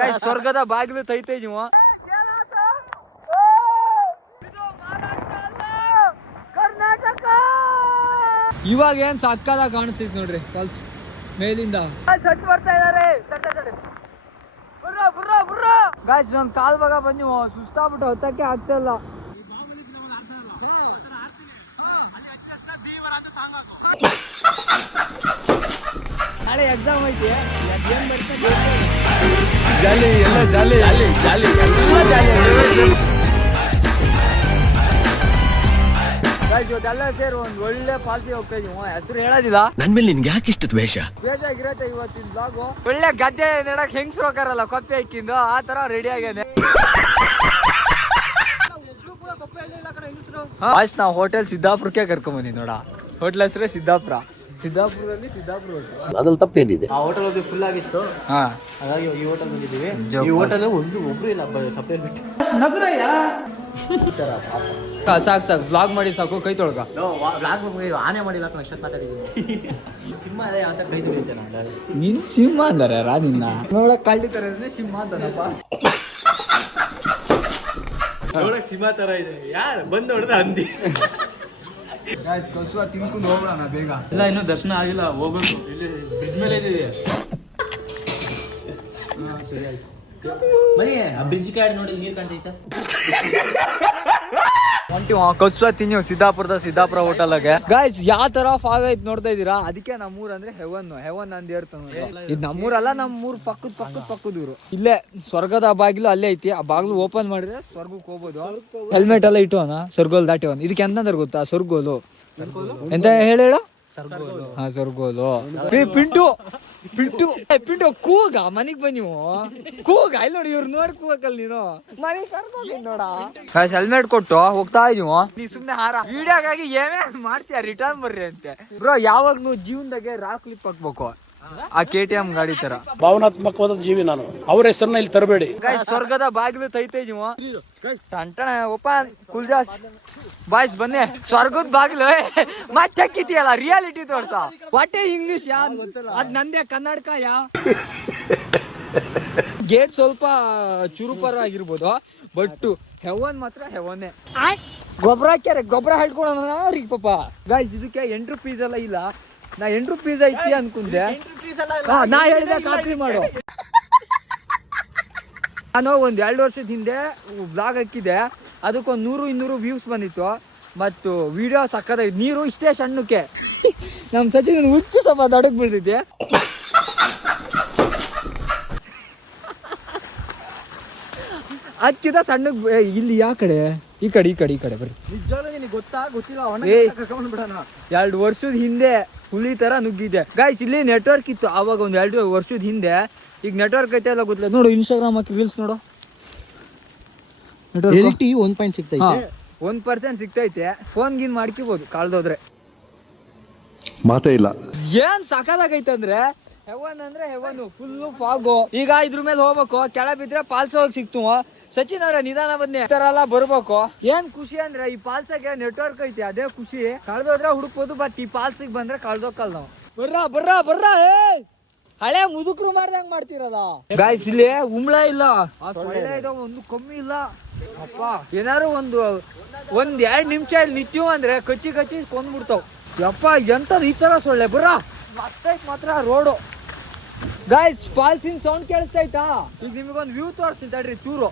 Guys ಸ್ವರ್ಗದ ಬಾಗಿಲು ತೈತೈ ನೀವು. ಇವಾಗ ಏನ್ ಸಕ್ಕದ ಕಾಣಿಸ್ತೈತಿ ನೋಡ್ರಿ ಫಾಲ್ಸ್ ಮೇಲಿಂದ ಬರ್ತಾ ಇದಾರೆ. ಗಾಯ್ಸ್ ನನ್ ಕಾಲ್ ಭಾಗ ಬಂದು ಸುಸ್ತಾಗ್ಬಿಟ್ಟು ಹೊತ್ತಕ್ಕೆ ಆಗ್ತಾ ಇಲ್ಲ. ನಾಳೆ ಎಕ್ಸಾಮ್ ಐತಿ, ಏನ್ ಬರ್ತದೆ ಜಾಲಿ ಎಲ್ಲ ಜಾಲಿ ಜಾಲಿ ಜಾಲಿ ಎಲ್ಲ ಜಾಲಿ. ಇವತ್ತೆಲ್ಲ ಸೇರಿ ಒಂದ್ ಒಳ್ಳೆ ಪಾಲ್ಸಿಗೆ ಹೋಗ್ತಾ ಇದೀವಿ. ಹೆಸರು ಹೇಳೋದಿಲ್ಲ. ನನ್ ಮೇಲೆ ನಿನ್ಗೆ ಯಾಕೆ ಇಷ್ಟ ದ್ವೇಷ? ಬೇಜಾಗಿರತ್ತೆ ಇವತ್ತಿನ ಬ್ಲಾಗು. ಒಳ್ಳೆ ಗದ್ದೆ ನೆಡಕ್ ಹೆಂಗ್ಸ್ರು ಹೋಗಾರಲ್ಲ ಕೊಪ್ಪೆ ಹಾಕಿಂದು ಆ ತರ ರೆಡಿ ಆಗಿದೆ. ನಾವು ಹೋಟೆಲ್ ಸಿದ್ದಾಪುರಕ್ಕೆ ಕರ್ಕೊಂಡ್ ಬಂದಿದ್ ನೋಡ. ಹೋಟೆಲ್ ಹೆಸರೇ ಸಿದ್ದಾಪುರ. ಸಿದ್ದಾಪುರದಲ್ಲಿ ಸಿದ್ದಾಪುರ ಹೋಟೆಲ್. ಅದ್ರಲ್ಲಿ ತಪ್ಪೇನಿದೆ? ಆ ಹೋಟೆಲ್ ಹೋಗಿ ಫುಲ್ ಆಗಿತ್ತು, ಹಾಗಾಗಿ ಈ ಹೋಟೆಲ್ ಬಂದಿದ್ದೀವಿ. ಈ ಹೋಟೆಲ್ ಒಬ್ರು ಇಲ್ಲ, ಸಪ್ಲೈ ಬಿಟ್ಟು ಸಾಕು ಸಾಕು ವ್ಲಾಗ್ ಮಾಡಿ ಸಾಕು. ಕೈ ತೊಳ್ಕ ಆನೆ ಮಾಡಿಲ್ಲ ಅಷ್ಟೊತ್ತು ಮಾತಾಡಿದ್ದೀನಿ. ಸಿಂಹ ಅದೇ ಯಾವ ಕೈ ತೊಳಿತೆ ನಾನು. ನಿನ್ ಸಿಂಹ ಅಂದಾರೆ ರಾ ನಿನ್ನ ನೋಡಕ್ ಕಳ್ಳಿತಾರೆ ಸಿಂಹ ಅಂತಾರಪ್ಪ. ನೋಡಕ್ ಸಿಂಹ ತರ ಇದೆ. ಯಾರು ಬಂದು ಹೊಡೆದ ಹಂದಿ. ಕಸುವ ತಿನ್ಕೊಂಡು ಹೋಗೋಣ ಬೇಗ. ಇಲ್ಲ ಇನ್ನೂ ದರ್ಶನ ಆಗಿಲ್ಲ, ಹೋಗ್ಬೇಕು. ಇಲ್ಲಿ ಬ್ರಿಡ್ಜ್ ಮೇಲೆ ಇದೀವಿ. ಸರಿ ಆಯ್ತು ಬನ್ನಿ. ಆ ಬ್ರಿಡ್ಜ್ ಕಾಡಿ ನೋಡಿ ನೀರ್ ಕಾಣ್ತೈತ. ಕಸುವ ತಿನ್ನಿ ಸಿದ್ದಾಪುರ ಹೋಟೆಲ್ಗೆ. ಗಾಯ್ಸ್ ಯಾವ ತರ ಫಾಗ್ ಐತ್ ನೋಡ್ತಾ ಇದೀರಾ. ಅದಕ್ಕೆ ನಮ್ಮೂರ್ ಅಂದ್ರೆ ಹೆವನ್ ಅಂದ್ ಹೇಳ್ತಾನೆ. ಇದು ನಮ್ಮೂರಲ್ಲ, ನಮ್ಮೂರ್ ಪಕ್ಕದ ಊರು. ಇಲ್ಲೇ ಸ್ವರ್ಗದ ಬಾಗಿಲು ಅಲ್ಲೇ ಐತಿ. ಆ ಬಾಗಿಲು ಓಪನ್ ಮಾಡಿದ್ರೆ ಸ್ವರ್ಗಕ್ಕೆ ಹೋಗ್ಬೋದು. ಹೆಲ್ಮೆಟ್ ಎಲ್ಲ ಇಟ್ಟೋನ ಸ್ವರ್ಗೋಲ್ ದಾಟಿವನ್. ಇದಕ್ಕೆ ಎಂತಂದ್ರೆ ಗೊತ್ತಾ ಸ್ವರ್ಗೋಲು ಎಂತ ಹೇಳ ಸ್ವರ್ಗೋಲು. ಪಿಂಟು ಕೂಗ ಮನಿಗ್ ಬನ್ನಿ ಕೂಗ. ಇಲ್ಲಿ ನೋಡಿ ಇವ್ರು ನೋಡಿ ಕೂಗಕ್ಕಲ್ಲ ನೀನು ಮನೆಗ್ ಕರ್ಕೊಂಡು ನೋಡ. ಹೆಲ್ಮೆಟ್ ಕೊಟ್ಟು ಹೋಗ್ತಾ ಇದೀವ. ನೀ ಸುಮ್ನೆ ಹಾರ ವಿಡಿಯೋಗಾಗಿ ಏನೇನ್ ಮಾಡ್ತೀಯ ರಿಟರ್ನ್ ಬರ್ರಿ ಅಂತೆ. ಬ್ರೋ ಯಾವಾಗ ನೀವು ಜೀವನದಾಗೆ ರಾಕ್ ಕ್ಲಿಪ್ ಹಾಕ್ಬೇಕು ಆ KTM ಗಾಡಿ ತರ. ಭಾವನಾತ್ಮಕವಾದ ಜೀವಿ ನಾನು. ಅವ್ರ ಹೆಸರನ್ನ ಇಲ್ಲಿ ತರಬೇಡಿ. ಸ್ವರ್ಗದ ಬಾಗಿಲು ತೈತೈ ನೀವು. ಟಂಟಣ ಓಪನ್ ಕುಲ್ಜಾಸ್ ಬಾಯ್ಸ್ ಬನ್ನಿ. ಸ್ವರ್ಗದ ಬಾಗಿಲು ಮತ್ತೆ ಹಾಕಿತಿಯಲ್ಲ ರಿಯಾಲಿಟಿ ತೋರ್ಸ. ವಾಟ್ ಇಂಗ್ಲಿಷ್ ಅದ್ ನಂದೇ ಕನ್ನಡಕ ಗೇಟ್ ಸ್ವಲ್ಪ ಚುರುಪರ ಆಗಿರ್ಬೋದು, ಬಟ್ ಹೆವನ್ ಮಾತ್ರ ಹೆವನ್ನೇ. ಗೊಬ್ಬರ ಹಾಕ್ಯಾರ, ಗೊಬ್ಬರ ಹಾಡ್ಕೊಳೋಣ ಅವ್ರಿಗೆ ಪಾಪ. ಗಾಯ್ಸ್ ಇದಕ್ಕೆ ₹8 ಎಲ್ಲ ಇಲ್ಲ. ನಾ ₹8 ಐತಿ ಅನ್ಕುಂದೆ. ನಾ ಹೇಳಿದೆ ಕಾಪಿ ಮಾಡು. ನಾನು ಒಂದ್ 2 ವರ್ಷದ ಹಿಂದೆ ಬ್ಲಾಗ್ ಹಾಕಿದ್ದೆ, ಅದಕ್ಕೊಂದು 100-200 ವ್ಯೂಸ್ ಬಂದಿತ್ತು. ಮತ್ತು ವಿಡಿಯೋ ಸಕ್ಕದ. ನೀರು ಇಷ್ಟೇ ಸಣ್ಣಕ್ಕೆ. ನಮ್ ಸಚಿನ್ ಹುಚ್ಚು ಸ್ವಲ್ಪ ದೊಡ್ಡಕ್ ಬೀಳ್ತಿದ್ದೆ. ಅದಕ್ಕಿಂತ ಸಣ್ಣಗ್ ಇಲ್ಲಿ ಯಾ ಕಡೆ ಈ ಕಡೆ ಬರ್ರಿ. ನಿಜವಾಗ್ಲೂ ಗೊತ್ತಾ ಗೊತ್ತಿಲ್ಲ. 2 ವರ್ಷದ ಹಿಂದೆ ಹುಲಿ ತರ ನುಗ್ಗಿದ್ದೆ ಗಾಯ್ಸ್. ಇಲ್ಲಿ ನೆಟ್ವರ್ಕ್ ಇತ್ತು ಅವಾಗ ಒಂದ್ 2 ವರ್ಷದ ಹಿಂದೆ. ಈಗ ನೆಟ್ವರ್ಕ್ ಐತೆ ಎಲ್ಲ ಗೊತ್ತಿಲ್ಲ. ನೋಡು ಇನ್ಸ್ಟಾಗ್ರಾಮ್ ಹಾಕಿ ರೀಲ್ಸ್ ನೋಡು. 1% ಸಿಗ್ತೈತೆ. ಫೋನ್ ಗಿನ್ ಮಾಡ್ಕೋಬಹುದು ಕಾಲ್ದೋದ್ರೆ. ಮಾತೇ ಇಲ್ಲ. ಏನ್ ಸಾಕಾಗೈತಂದ್ರೆ ಹೆವನ್ ಅಂದ್ರೆ ಹೆವನ್ ಫುಲ್ ಫಾಗು. ಈಗ ಇದ್ರ ಮೇಲೆ ಹೋಗ್ಬೇಕು, ಕೆಳ ಬಿದ್ರೆ ಪಾಲ್ಸ ಹೋಗಿ ಸಿಕ್ತು. ಸಚಿನ್ ಅವ್ರ ನಿಧಾನ ಬನ್ನಿ ತರ ಎಲ್ಲ ಬರ್ಬೇಕು. ಏನ್ ಖುಷಿ ಅಂದ್ರೆ ಈ ಪಾಲ್ಸಗೆ ನೆಟ್ವರ್ಕ್ ಐತಿ, ಅದೇ ಖುಷಿ. ಕಳ್ದೋದ್ರೆ ಹುಡುಕ್ಬೋದು, ಬಟ್ ಈ ಪಾಲ್ಸಿಗೆ ಬಂದ್ರೆ ಕಳ್ದೋಕಲ್ ನಾವು. ಬರ್ರ ಹಳೆ ಮುದುಕರು ಮಾಡ್ದಂಗ್ ಮಾಡ್ತಿರಲ್ಲ ಗಾಯ್ಸ್. ಇಲ್ಲಿ ಉಮ್ಳ ಇಲ್ಲ, ಒಂದು ಕಮ್ಮಿ ಇಲ್ಲ. ಅಪ್ಪ ಏನಾರು ಒಂದ್ 2 ನಿಮಿಷ ಇಲ್ಲಿ ನಿತ್ಯವು ಅಂದ್ರೆ ಕಚ್ಚಿ ಕೊಂದ್ಬಿಡ್ತಾವ್. ಯಪ್ಪ ಎಂತದ್ ಈ ತರ ಸೊಳ್ಳೆ. ಮಸ್ತೈತ್ ಮಾತ್ರ ರೋಡು. ಗಾಯ್ಸ್ ಫಾಲ್ಸಿನ ಸೌಂಡ್ ಕೇಳಿಸ್ತೈತಾ? ಈಗ ನಿಮಗೊಂದು ವ್ಯೂ ತೋರಿಸ್ತೀನಿ ತಡ್ರಿ ಚೂರು.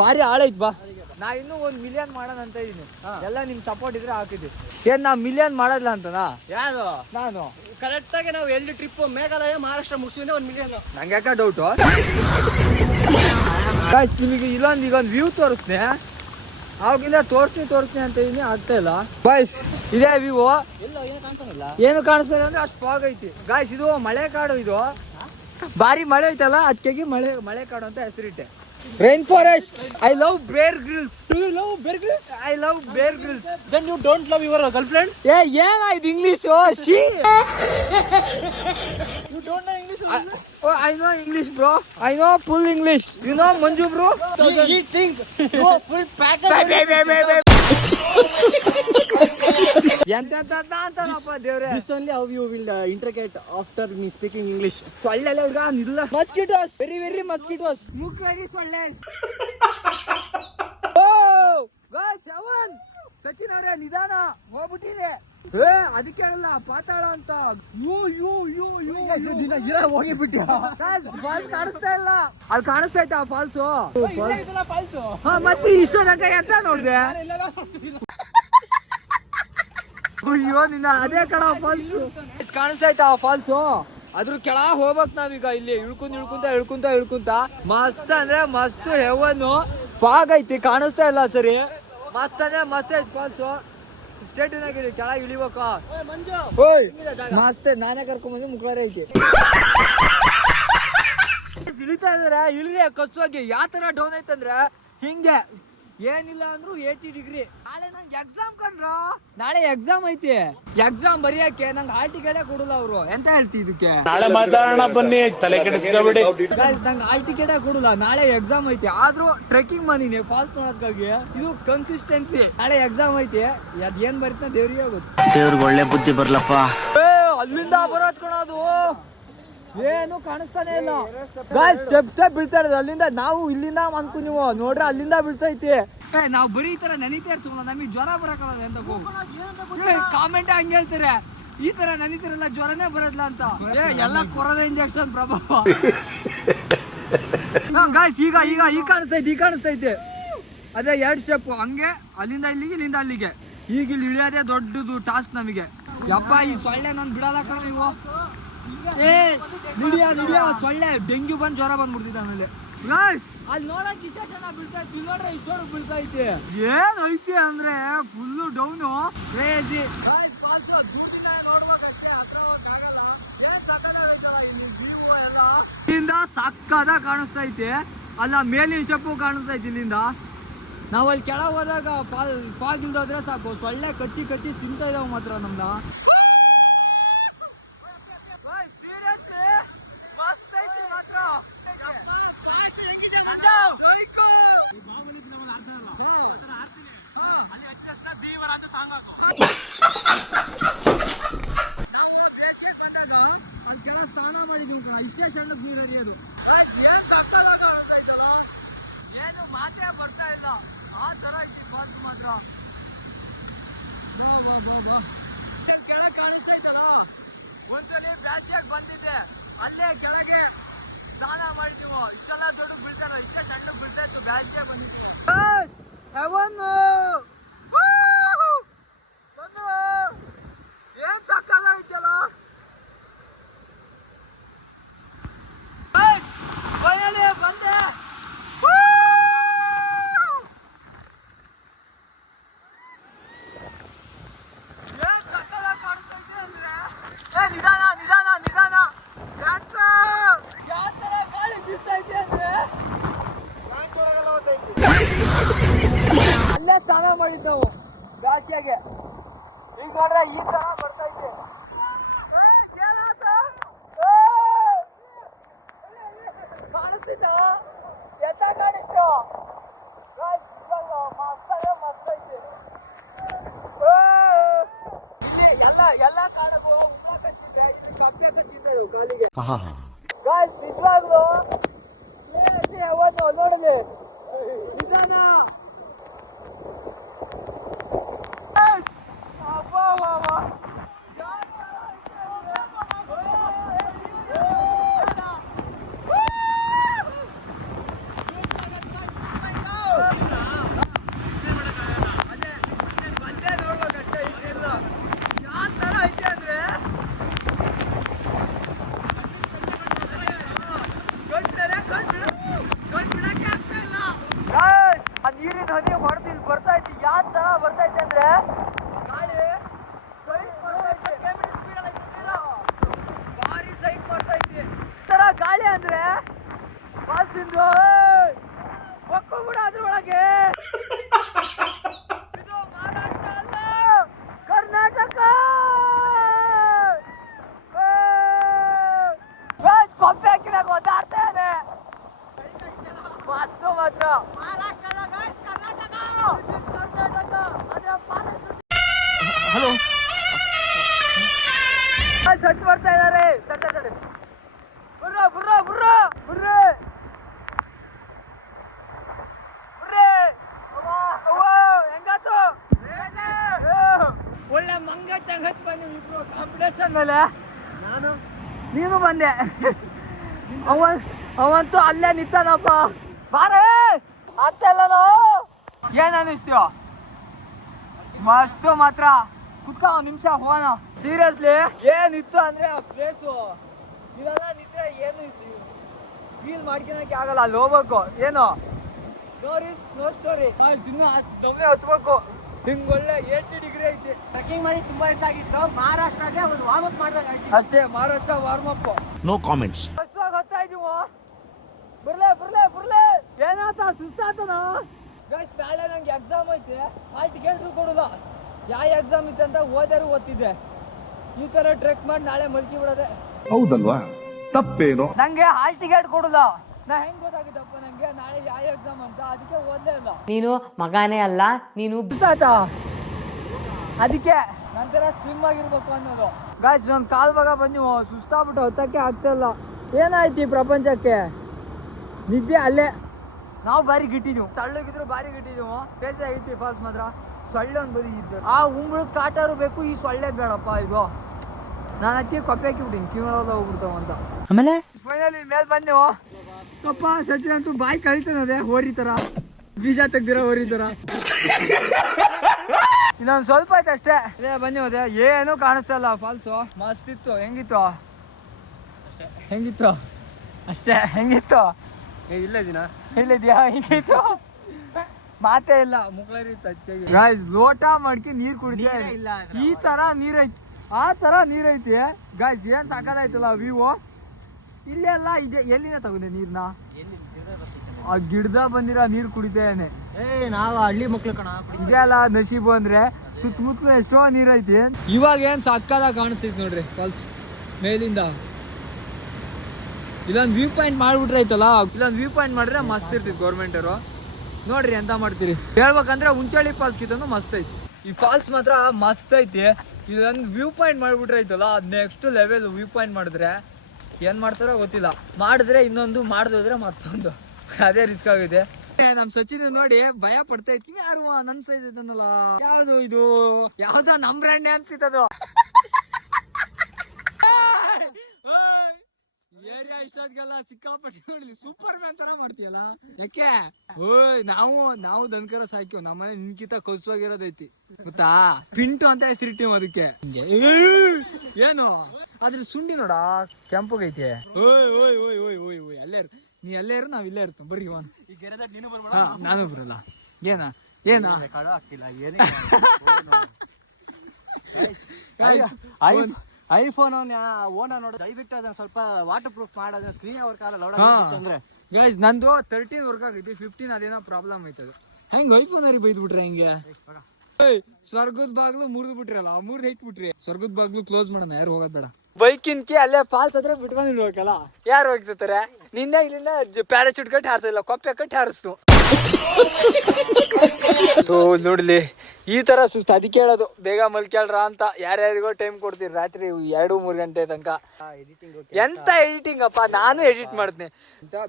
ಬಾರಿ ಆಳೈತ್ ಬಾ. ನಾ ಇನ್ನೂ 1 ಮಿಲಿಯನ್ ಮಾಡೋಣ ಅಂತ ಇದೀನಿ. ಎಲ್ಲ ನಿಮ್ ಸಪೋರ್ಟ್ ಇದ್ರೆ ಹಾಕಿದ್ವಿ. ಏನ್ ನಾ ಮಿಲಿಯನ್ ಮಾಡಲ್ಲ ಅಂತನಾ? ಯಾರು ನಾನು ಕರೆಕ್ಟ್ ಆಗಿ ನಾವು ಎಲ್ಲಿ ಟ್ರಿಪ್ ಮೇಘಾಲಯ ಮಹಾರಾಷ್ಟ್ರ ಮುಗಿಸಿದ್ರೆ 1 ಮಿಲಿಯನ್. ನಂಗೆ ಯಾಕೆ ಡೌಟು. ಗಾಯ್ಸ್ ನಿಮಗೆ ಈಗೊಂದು ವ್ಯೂ ತೋರಿಸ್ತೀನಿ. ಅವಾಗಿಂದ ತೋರಿಸ್ತೀನಿ ಅಂತ ಇದೀನಿ, ಆಗ್ತಾ ಇಲ್ಲ. ಗಾಯ್ಸ್ ಇದೇ ವ್ಯೂ. ಏನು ಕಾಣಿಸ್ತಾ ಅಂದ್ರೆ ಅಷ್ಟು ಫಾಗ್ ಐತಿ ಗಾಯ್ಸ್. ಇದು ಮಳೆ ಕಾಡು. ಇದು ಬಾರಿ ಮಳೆ ಐತಲ್ಲ, ಅದಕ್ಕೆ ಮಳೆ ಕಾಡು ಅಂತ ಹೆಸರಿಟ್ಟೆ. Rain forest. I love Bear Grylls. Do you love Bear Grylls? I love Bear Grylls. Then you don't love your girlfriend? ಏನಾಯ್ತು English? She You don't know English? I know English bro. I know full English. You know Manju bro? You think you are full package? ಎಂತ ಅಂತಪ್ಪ ದೇವ್ರೆ. This only how you will integrate after me speaking English. ಸೊಳ್ಳೆ ಹುಡುಗ ನಿಲ್ಲ. Mosquitoes, very very mosquitoes. Look very ಸೊಳ್ಳೆ. ಓ guys, ಶವನ್ Sachin ಅವರೇ ನಿಧಾನ ಹೋಗ್ಬಿಟ್ಟಿದೆ. ಅದಕ್ಕೆ ಹೇಳಲ್ಲ ಪಾತಾಳ ಅಂತ. ಹೋಗಿಬಿಟ್ಟು ಫಾಲ್ಸ್ ಕಾಣಿಸ್ತಾ ಇಲ್ಲ. ಅಲ್ಲಿ ಕಾಣಿಸ್ತಾ ಇತ್ತ ಫಾಲ್ಸು. ಮತ್ತೆ ಇಷ್ಟು ಗಂಟೆ ಎಂತ ನೋಡ್ದೆ? ಅಯ್ಯೋ ನಿನ್ನ ಅದೇ ಕಣ ಫಾಲ್ಸ್ ಕಾಣಿಸ್ತಾ ಇತ್ತ ಫಾಲ್ಸು. ಅದ್ರ ಕೆಳಗೆ ಹೋಗ್ಬೇಕ್ ನಾವೀಗ. ಇಲ್ಲಿ ಇಳ್ಕುಂತ ಮಸ್ತ್ ಅಂದ್ರೆ ಮಸ್ತ್ ಹೆವನ್. ಫಾಗ್ ಐತಿ, ಕಾಣಿಸ್ತಾ ಇಲ್ಲ ಸರಿ. ಮಸ್ತ್ ಅಂದ್ರೆ ಮಸ್ತ್ ಐತಿ ಫಾಲ್ಸು. ಸ್ಟೇಟ್ ಏನಾಗಿದೆ, ಕೆಳಗೆ ಇಳಿಬೇಕು. ಓಯ್ ಮಸ್ತ್, ನಾನೇ ಕರ್ಕೊಂಡ್ ಮುಖಾರೆ ಐತಿ. ಇಳಿತಾ ಇದಾರೆ, ಇಳಿದ್ರೆ ಕಸುವಾಗಿ ಯಾವ ತರ ಡೌನ್ ಐತಂದ್ರೆ ಹಿಂಗೆ ಏನಿಲ್ಲ ಅಂದ್ರು 80 ಡಿಗ್ರಿ. ನಾಳೆ ನಂಗೆ ಎಕ್ಸಾಮ್ ಕಂಡ್ರು. ನಾಳೆ ಎಕ್ಸಾಮ್ ಐತಿ. ಎಕ್ಸಾಮ್ ಬರೆಯಕ್ಕೆ ನಂಗೆ ಹಾಲ್ ಟಿಕೆಟ್ ಕೊಡಲ್ಲ ಅವರು. ಎಂತ ಹೇಳ್ತಿ ಇದಕ್ಕೆ? ನಾಳೆ ಮಾತಾಡೋಣ ಬನ್ನಿ, ತಲೆ ಕೆಡಿಸ್ಕೊಬೇಡಿ. ನಂಗೆ ಹಾಲ್ ಟಿಕೆಟ್ ಕೊಡಲ್ಲ. ನಾಳೆ ಎಕ್ಸಾಮ್ ಐತಿ. ಆದ್ರೂ ಟ್ರೆಕ್ಕಿಂಗ್ ಬಂದಿನಿ ಫಾಲ್ಸ್ ನೋಡೋದಕ್ಕಾಗಿ. ಇದು ಕನ್ಸಿಸ್ಟೆನ್ಸಿ. ನಾಳೆ ಎಕ್ಸಾಮ್ ಐತಿ. ಅದ್ ಏನ್ ಬರೀತ ದೇವ್ರಿಗೆ ಗೊತ್ತು. ದೇವ್ರಿಗೆ ಒಳ್ಳೆ ಬುದ್ಧಿ ಬರ್ಲಪ್ಪ. ಅಲ್ಲಿಂದ ಬರೋದ್ ಕಣದು. ಏನು ಕಾಣಿಸ್ತಾನೆ ಇಲ್ಲ. ಸ್ಟೆಪ್ ಬೀಳ್ತಾ ಇರೋದು ಅಲ್ಲಿಂದ. ನಾವು ಇಲ್ಲಿಂದ ಅನ್ಕು, ನೀವು ನೋಡ್ರೆ ಅಲ್ಲಿಂದ ಬೀಳ್ತೈತಿ. ನಾವು ಬರೀ ಈ ತರ ನೆನಿತಾ ಇರ್ತೀವಲ್ಲ, ನಮಗೆ ಜ್ವರ ಬರಕಲ್ಲ ಅಂತ ಕಾಮೆಂಟ್ ಹಂಗೆ ಹೇಳ್ತಾರೆ. ಈ ತರ ನೆನಿತಿರಲ್ಲ, ಜ್ವರನೇ ಬರಲ್ಲ ಅಂತ. ಎಲ್ಲ ಕೊರೋನಾ ಇಂಜೆಕ್ಷನ್ ಪ್ರಭಾವ. ಗಾಯ್ಸ್ ಈಗ ಈ ಕಾಣಿಸ್ತೈತಿ. ಅದೇ 2 ಸ್ಟೆಪ್ ಹಂಗೆ, ಅಲ್ಲಿಂದ ಇಲ್ಲಿಗೆ, ಇಲ್ಲಿಂದ ಅಲ್ಲಿಗೆ. ಈಗ ಇಲ್ಲಿ ಇಳಿಯೋದೇ ದೊಡ್ಡದು ಟಾಸ್ಕ್ ನಮಗೆ. ಯಪ್ಪ ಈ ಸೊಳ್ಳೆ ನಾನು ಬಿಡಲ್ಲ ಕಣ ನೀವು. ನಿಡಿಯ ಸೊಳ್ಳೆ ಡೆಂಗ್ಯೂ ಬಂದ್ ಜ್ವರ ಬಂದ್ಬಿಡ್ತಿದ್ದೆ. ಆಮೇಲೆ ಅಲ್ಲಿ ನೋಡಕ್ ಇಷ್ಟ ಚೆನ್ನಾಗಿ ಬೀಳ್ತೈತಿ. ಇಲ್ಲಿ ನೋಡ್ರೆ ಇಷ್ಟೊಳಗೆ ಬೀಳ್ತೈತಿ. ಏನ್ ಐತಿ ಅಂದ್ರೆ ಫುಲ್ಲು ಡೌನು. ಕ್ರೇಜಿ. ಇಲ್ಲಿಂದ ಸಕ್ಕದ ಕಾಣಿಸ್ತೈತಿ. ಅಲ್ಲ ಮೇಲಿನ ಸ್ಟೆಪ್ಪು ಕಾಣಿಸ್ತೈತಿ ಇಲ್ಲಿಂದ. ನಾವ್ ಅಲ್ಲಿ ಕೆಳಗೆ ಹೋದಾಗ ಫಾಗ್ ಇಲ್ದೋದ್ರೆ ಸಾಕು, ಸೊಳ್ಳೆ ಕಚ್ಚಿ ತಿಂತ ಇದಾವ ಮಾತ್ರ ನಮ್ದ. ಸ್ನಾನ ಮಾಡಿದ್ವಿ, ಇಷ್ಟೇ ಸಣ್ಣ ನೀರು ಹರಿಯೋದು. ಏನ್ ಸಕ್ಕದಾಗ ಅನ್ಸೈತ, ಏನು ಮಾತೇ ಬರ್ತಾ ಇಲ್ಲ. ಆ ತರ ಐತಿ ಫಾಲ್ಸ್ ಮಾತ್ರ. ಕೆಳಗೆ ಕಾಣಿಸ್ತೈತಲ್ಲ, ಒಂದ್ಸಲಿ ಬ್ಯಾಸ್ಗ್ಯಾಗ ಬಂದಿದ್ದೆ, ಅಲ್ಲೇ ಕೆಳಗೆ ಸ್ನಾನ ಮಾಡಿದ್ವಿ. ಇಷ್ಟೆಲ್ಲ ದೊಡ್ಡ ಬೀಳ್ತಾರ, ಇಷ್ಟೇ ಸಣ್ಣ ಬೀಳ್ತಾ ಇತ್ತು. ಬ್ಯಾಸ್ಗ್ಯಾಗ ಬಂದಿದ್ವಿ. ಏನ್ ಸಕ್ಕದ ಐತಲ್ಲ. ಬಂದೆ. ಏನ್ ಸಕ್ಕದ ಕಾಣಿಸ್ತೈತಿ ಅಂದ್ರೆ ನಿಧಾನ. ಯಾವ ತರ ಗಾಳಿ ಬೀಸ್ತೈತಿ ಅಂದ್ರೆ ಅಲ್ಲೇ ಸ್ನಾನ ಮಾಡಿದ್ ನಾವು ಬ್ಯಾಸ್ಗ್ಯಾಗೆ. ಈಗ ನೋಡ್ರೆ ಈ ತರ ಬರ್ತೈತಿ. ಕಾಣಿಸ್ತಿದ್ದ ಎತ್ತ ಕಾಣಿಸ್ತು. ಮಸ್ತ್ ಐತಿ. ಎಲ್ಲ ಕಾಣಕು ಉಂಗ್ರ ಕಚ್ಚಿದ್ದೆ, ಇದು ಕಪ್ಪೆ ಕಚ್ಚಿದ್ದೆ ಇವು ಕಾಲಿಗೆ. ನಿಜವಾಗ್ಲು ಏನೈತಿ ಒಂದು ನೋಡಲಿ. ನಿಧಾನ. ನೀರಿನ ಹನಿ ಹೊಡೆದು ಇಲ್ಲಿ ಬರ್ತೈತಿ. ಯಾವ ತರ ಬರ್ತೈತಿ ಅಂದ್ರೆ ಗಾಳಿ ಭಾರಿ ಸೈಟ್ ಬರ್ತೈತಿ. ತರ ಗಾಳಿ ಅಂದ್ರೆ ಬಾಸಿಂದು ಹೊಕ್ಕೋಬಿಡ ಅದ್ರ ಒಳಗೆ. ಇದು ಮಹಾರಾಷ್ಟ್ರ ಅಲ್ಲ, ಕರ್ನಾಟಕ. ಪಂಪೆ ಹಾಕಿದಾಗ ಒದ್ದಾಡ್ತಾ ಇದೆ ಮಾತ್ರ. ಹಲೋ ಬಂದ್ಮೇಲೆ ನೀನು ಬಂದೆ. ಅವಂತೂ ಅಲ್ಲೇ ನಿಂತಾನಪ್ಪ. ಬಾರೇ ಅತ್ತೆಲ್ಲನೋ ಏನ್ ಅನಿಸ್ತೀವ? ಮಸ್ತು ಮಾತ್ರ. ಕುತ್ಕ ಒಂದ್ ನಿಮಿಷ ಹೋಗೋಣ. ಸೀರಿಯಸ್ಲಿ ಏನಿತ್ತು ಅಂದ್ರೆ ಆ ಪ್ಲೇಸು ಇವೆಲ್ಲ ನಿಂತ್ರೆ ಏನು ಫೀಲ್ ಮಾಡ್ಕೊಳಕ್ಕೆ ಆಗಲ್ಲ. ಅಲ್ಲಿ ಹೋಗ್ಬೇಕು. ಏನು ನೋ ರಿಸ್ಕ್ ನೋ ಸ್ಟೋರಿ. ದೊಮ್ಮೆ ಹತ್ಬೇಕು. ಹಿಂಗ್ ಒಳ್ಳೆ 80 ಡಿಗ್ರಿ ಐತಿ. ಟ್ರೆಕ್ಕಿಂಗ್ ಮಾಡಿ ತುಂಬಾ ದಿವಸ ಆಗಿತ್ತು. ಮಹಾರಾಷ್ಟ್ರಗೆ ಒಂದು ವಾರ್ಮ್ ಅಪ್ ಮಾಡ್ದಾಗ ಅಷ್ಟೇ. Maharashtra warm up. No comments. ಹೋಗ್ತಾ ಇದೀವ. ಬರ್ಲೆ ಏನಾತ ಸುಸ್ತಾತನ. ನಾಳೆ ನಂಗೆ ಎಕ್ಸಾಮ್ ಐತೆ. ಹಾಲ್ ಟಿಕೆಟ್ ಕೊಡಲ್ಲ. ಯಾವ ಎಕ್ಸಾಮ್ ಇತ್ತು ಅಂತ ಓದಾರು ಓದ್ತಿದ್ದೆ. ಈ ತರ ಟ್ರೆಕ್ ಮಾಡಿ ನಾಳೆ ಮಲ್ಕಿ ಬಿಡೋದೆ. ಹೌದಲ್ವಾ? ತಪ್ಪೇನು? ನಂಗೆ ಹಾಲ್ ಟಿಕೆಟ್ ಕೊಡಲ್ಲ. ನಾ ಹೆಂಗ್ ಗೊತ್ತಾಗಿದ್ದಪ್ಪ ನಂಗೆ ನಾಳೆ ಯಾವ ಎಕ್ಸಾಮ್ ಅಂತ? ಅದಕ್ಕೆ ಓದ್ಲೇ ಇಲ್ಲ. ನೀನು ಮಗಾನೇ ಅಲ್ಲ, ನೀನು ಅದಕ್ಕೆ ನಂತರ ಸ್ಲಿಮ್ ಆಗಿರ್ಬೇಕು ಅನ್ನೋದು. ಗಾಯ್ಸ್ ನನ್ ಕಾಲ್ ಭಾಗ ಬಂದು ಸುಸ್ತಾಗ್ಬಿಟ್ಟು ಹೊತ್ತಕ್ಕೆ ಆಗ್ತಿಲ್ಲ. ಏನಾಯ್ತು ಈ ಪ್ರಪಂಚಕ್ಕೆ? ನಿದ್ದೆ ಅಲ್ಲೇ. ನಾವು ಬಾರಿ ಗಿಟ್ಟಿದ್ವು. ತಳ್ಳಗಿದ್ರು ಬಾರಿ ಗಿಟ್ಟಿದ್ವು. ಬೇಜಾರಾಗೈತಿ. ಫಾಲ್ಸ್ ಮಾತ್ರ ಸೊಳ್ಳೆ ಒಂದು ಬದಿ ಇದ್ದು. ಆ ಉಂಬಳದ್ ಕಾಟಾರು ಬೇಕು. ಈ ಸೊಳ್ಳೆ ಬೇಡಪ್ಪ. ಇದು ನಾನು ಹತ್ತಿ ಕೊಪ್ಪೆ ಹಾಕಿಬಿಟ್ಟಿನಿ. ಕಿವಿಳೋದ ಹೋಗ್ಬಿಡ್ತಾವ ಅಂತ. ಆಮೇಲೆ ಫೈನಲಿ ಮೇಲ್ ಬಂದೆವು. ಕಪ್ಪ ಸಚಿನ್ ಅಂತೂ ಬಾಯಿ ಕಳಿತಾನದೆ ಹೋರಿ ತರ. ಬೀಜ ತೆಗ್ದಿರೋ ಹೋರಿ ತರ. ಇನ್ನೊಂದು ಸ್ವಲ್ಪ ಆಯ್ತು ಅಷ್ಟೇ. ಬನ್ನಿ ಹೋದೆ. ಏನು ಕಾಣಿಸ್ತಲ್ಲ. ಫಾಲ್ಸು ಮಸ್ತ್ ಇತ್ತು. ಹೆಂಗಿತ್ತು ಅಷ್ಟೇ. ಹೆಂಗಿತ್ತು? ಇಲ್ಲದಿನ ಇಲ್ಲಿದ್ಯಾ? ಹಿಂಗಿತ್ತು. ಮಾತೇ ಇಲ್ಲ. ಮುಕ್ಳರಿ ಗಾಯ್ಸ್ ಲೋಟ ಮಾಡ್ಕಿ ನೀರ್ ಕುಡಿತಾ ಇಲ್ಲ. ಈ ತರ ನೀರೈತಿ. ಆ ತರ ನೀರೈತಿ ಗಾಯ್ಸ್. ಏನ್ ಸಾಕಾಯ್ತಲ್ಲ ವ್ಯೂ. ಇಲ್ಲೆಲ್ಲ ಇದೆ. ಎಲ್ಲಿಂದ ತಗೊಂಡೆ ನೀರ್ನ? ಆ ಗಿಡದ ಬಂದಿರೋ ನೀರ್ ಕುಡಿತೇನೆ. ನಾವು ಹಳ್ಳಿ ಮಕ್ಳು ಕಣ. ಇದೆ ಅಲ್ಲ ನಸೀಬು ಅಂದ್ರೆ. ಸುತ್ತಮುತ್ತಲು ಎಷ್ಟೋ ನೀರೈತಿ. ಇವಾಗ ಏನ್ ಸಕ್ಕದಾಗ ಕಾಣಿಸ್ತೈತಿ ನೋಡ್ರಿ ಫಾಲ್ಸ್ ಮೇಲಿಂದ. ಇಲ್ಲೊಂದು ವ್ಯೂ ಪಾಯಿಂಟ್ ಮಾಡ್ಬಿಟ್ರೆ ಐತಲ್ಲ. ಇಲ್ಲೊಂದು ವ್ಯೂ ಪಾಯಿಂಟ್ ಮಾಡಿದ್ರೆ ಮಸ್ತ್ ಇರ್ತಿತ್ತು ಗೌರ್ಮೆಂಟ್ ಅವರು. ನೋಡ್ರಿ ಎಂತ ಮಾಡ್ತೀರಿ. ಹೇಳ್ಬೇಕಂದ್ರೆ ಉಂಚಳ್ಳಿ ಫಾಲ್ಸ್ ಕಿತ್ತನು ಮಸ್ತ್ ಐತಿ. ಈ ಫಾಲ್ಸ್ ಮಾತ್ರ ಮಸ್ತ್ ಐತಿ. ಇದೊಂದು ವ್ಯೂ ಪಾಯಿಂಟ್ ಮಾಡ್ಬಿಟ್ರೆ ಐತಲ್ಲ. ನೆಕ್ಸ್ಟ್ ಲೆವೆಲ್ ವ್ಯೂ ಪಾಯಿಂಟ್ ಮಾಡಿದ್ರೆ ಏನ್ ಮಾಡ್ತಾರೋ ಗೊತ್ತಿಲ್ಲ. ಮಾಡಿದ್ರೆ ಇನ್ನೊಂದು, ಮಾಡದೋದ್ರೆ ಮತ್ತೊಂದು. ಅದೇ ರಿಸ್ಕ್ ಆಗಿದೆ. ನಮ್ ಸಚಿನ್ ನೋಡಿ ಭಯ ಪಡ್ತಾ ಇತ್ತು. ಯಾರು ನನ್ ಸೈಜ್ ಇದನ್ನಲ್ಲ. ಯಾವ್ದು ಇದು? ಯಾವ್ದೋ ನಮ್ ಬ್ರ್ಯಾಂಡ್ ಅಂತಿತ್ತದು. ಏರಿಯಾ ಇಷ್ಟೊತ್ತಿಗೆಲ್ಲ ಸಿಕ್ಕಾಪಟ್ಟಿ ನೋಡಿ ಸೂಪರ್ ಮ್ಯಾನ್ ತರ ಮಾಡ್ತೀಯಲ್ಲ. ಯಾಕೆ? ಓಯ್ ನಾವು ದನಕರ ಸಾಕ್ಯವ್. ನಮ್ಮನೆ ನಿನ್ಕಿತ ಕಸುವಾಗಿರೋದೈತಿ ಗೊತ್ತಾ? ಪಿಂಟು ಅಂತ ಹೆಸರಿಟ್ಟಿವ್ ಅದಕ್ಕೆ. ಏನು ಅದ್ರ ಸುಂಡಿ ನೋಡ ಕೆಂಪಗೈತಿ. ಓಯ್ ಅಲ್ಲೇ ನೀ ಅಲ್ಲೇ ಇರು. ನಾವ್ ಇಲ್ಲೇ ಇರ್ತಾವ. ಬರ್ರಿ ನಾನು ಬರಲ್ಲ. ಏನ ಐಫೋನ್ ಓನ ನೋಡ. ದಯವಿಟ್ಟು ಅದನ್ನ ಸ್ವಲ್ಪ ವಾಟರ್ ಪ್ರೂಫ್ ಮಾಡೋದನ್ನ ಸ್ಕ್ರೀನ್ ವರ್ಕ್ ಆಗಲ್ಲ. ಅಂದ್ರೆ ಗೈಸ್ ನಂದು 13 ವರ್ಕ್ ಆಗೈತಿ. 15 ಅದೇನೋ ಪ್ರಾಬ್ಲಮ್ ಐತದ. ಹೆಂಗ್ ಐಫೋನ್ ಅವ್ರಿಗೆ ಬೈದ್ಬಿಟ್ರೆ ಹೆಂಗೆ? ಸ್ವರ್ಗದ ಬಾಗ್ಲು ಮುರಿದ್ ಬಿಟ್ರಲ್ಲ. ಮುರಿದ್ ಇಟ್ಬಿಟ್ರಿ. ಸ್ವರ್ಗದ ಬಾಗ್ಲು ಕ್ಲೋಸ್ ಮಾಡೋಣ. ಯಾರು ಹೋಗೋದ್ ಬೇಡ. ಬೈಕಿನ್ಕಿ ಅಲ್ಲೇ ಫಾಲ್ಸ್ ಹತ್ರ ಬಿಟ್ಕೊಂಡು ಹೋಗಲ್ಲ. ಯಾರು ಹೋಗ್ತಾರೆ? ನಿನ್ನೆ ಇಲ್ಲಿಂದ ಪ್ಯಾರಾಚೂಟ್ ಕಟ್ಟಿ ಹಾರಿಸಿಲ್ಲ. ಕೊಪ್ಪೆ ಕಟ್ಟಿ ಹಾರಿಸ್ತು. ನೋಡ್ಲಿ ಈ ತರ ಸುಸ್ತು. ಅದಕ್ಕೆ ಹೇಳೋದು ಬೇಗ ಮಲ್ಕ್ಯಾಳ್ರ ಅಂತ. ಯಾರ್ಯಾರಿಗೋ ಟೈಮ್ ಕೊಡ್ತೀರಿ ರಾತ್ರಿ 2-3 ಗಂಟೆ ತನಕ. ಎಂತ ಎಡಿಟಿಂಗ್ ಅಪ್ಪ. ನಾನು ಎಡಿಟ್ ಮಾಡ್ತೀನಿ.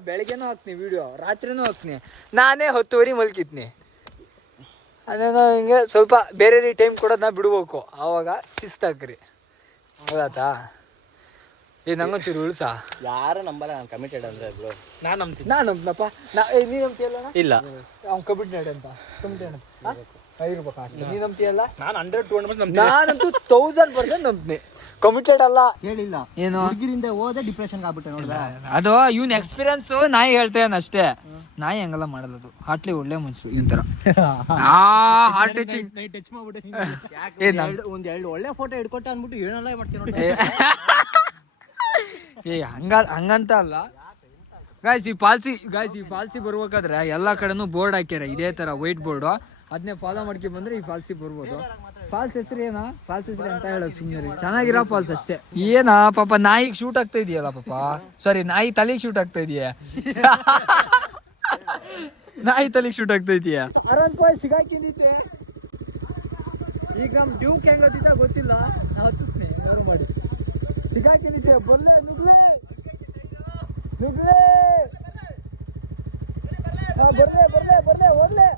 ಬೆಳಗ್ಗೆನೂ ಹಾಕ್ತೀನಿ ವಿಡಿಯೋ, ರಾತ್ರಿನೂ ಹಾಕ್ತೀನಿ. ನಾನೇ 10 ಮಲ್ಕಿತ್ನಿ. ಅದೇನೋ ಹಿಂಗೆ ಸ್ವಲ್ಪ ಬೇರೆ ಟೈಮ್ ಕೊಡೋದನ್ನ ಬಿಡ್ಬೇಕು. ಆವಾಗ ಶಿಸ್ತಾಕ್ರಿ. ಹೌದಾತಾ? ನಂಗೊಂಚೂರು ಉಳ್ಸ. ಯಾರು ನಂಬಲ್ಲ. ನಾನು ಕಮಿಟೆಡ್ ಅಂದ್ರೆ ಬ್ರೋ. ನಾನು ನಂಬ್ತೀನಪ್ಪ. ನೀ ನಂಬ್ತಿಯಲ್ಲ? ಇಲ್ಲ ಅವ್ನು ಕಮಿಟೆಡ್ ಅಂತ. ಕಮಿಟೆಡ್ ಇರ್ಬೇಕು ಅಷ್ಟೇ. ನೀ ನಂಬ್ತಿಯಲ್ಲ? ನಾನು 100-200% ನಾನಂತೂ 1000% ನಂಬ್ತೀನಿ. ಕಮಿಟೆಡ್ ಅಲ್ಲ. ಹೇಳಿಲ್ಲ. ಏನು ಹುಡುಗಿರಿಂದ ಹೋದೆ ಡಿಪ್ರೆಷನ್ ಆಗ್ಬಿಟ್ಟೆ ನೋಡಿದ. ಅದು ಇವನ್ ಎಕ್ಸ್ಪೀರಿಯನ್ಸ್. ನಾಯಿ ಹೇಳ್ತೇನೆ ಅಷ್ಟೇ. ನಾಯಿ ಹಂಗೆಲ್ಲ ಮಾಡಲ್ಲ. ಅದು ಹಾಟ್ಲಿ ಒಳ್ಳೆ ಮನ್ಸು. ಇವನ್ ತರ ಹಾರ್ಟ್ ಟಚಿಂಗ್ ಟಚ್ ಮಾಡ್ಬಿಟ್ಟೆ. ಒಂದ್ 2 ಒಳ್ಳೆ ಫೋಟೋ ಹಿಡ್ಕೊಟ್ಟೆ ಅಂದ್ಬಿಟ್ಟು ಏನೆಲ್ಲ ಮಾಡ್ತೀನಿ. ಹಂಗಂತ ಅಲ್ಲ ಗಾಯ್ಸ್. ಈ ಫಾಲ್ಸಿ ಬರ್ಬೇಕಾದ್ರೆ ಎಲ್ಲಾ ಕಡೆನೂ ಬೋರ್ಡ್ ಹಾಕ್ಯಾರ. ಇದೇ ತರ ವೈಟ್ ಬೋರ್ಡ್. ಅದನ್ನೇ ಫಾಲೋ ಮಾಡ್ಕೊಂಡ್ ಬಂದ್ರೆ ಈ ಫಾಲ್ಸಿ ಬರ್ಬೋದು. ಫಾಲ್ಸ್ ಹೆಸರು ಏನ? ಫಾಲ್ಸ್ ಹೆಸರು ಅಂತ ಹೇಳೋದು ಸುಮ್ಮನೆ. ಚೆನ್ನಾಗಿರೋ ಫಾಲ್ಸ್ ಅಷ್ಟೇ. ಏನ ಪಾಪ ನಾಯಿಗೆ ಶೂಟ್ ಆಗ್ತಾ ಇದೆಯಲ್ಲ ಪಾಪ. ಸಾರಿ, ನಾಯಿ ತಲೆಗೆ ಶೂಟ್ ಆಗ್ತಾ ಇದೆಯಾ? ನಾಯಿ ತಲೆಗೆ ಶೂಟ್ ಆಗ್ತಾ ಇದೆಯಾ? ಸಿಗಾಕಿಂದಿತ್ತೆ. ಈಗ ನಮ್ ಡ್ಯೂಕ್ ಹೆಂಗ್ ಗೊತ್ತಿದ್ದ ಗೊತ್ತಿಲ್ಲ. ನಾ ಹತ್ತಿಸ್ನಿ ಮಾಡಿ ಸಿಗಾಕಿಂದಿತ್ತೆ. ಬರ್ಲೆ ನುಗ್ಲೆ ಹೋಗ್ಲೆ.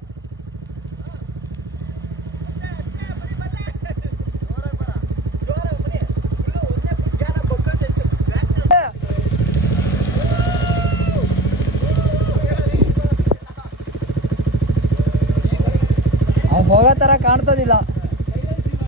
ಹೋಗೋ ತರ ಕಾಣಿಸೋದಿಲ್ಲ.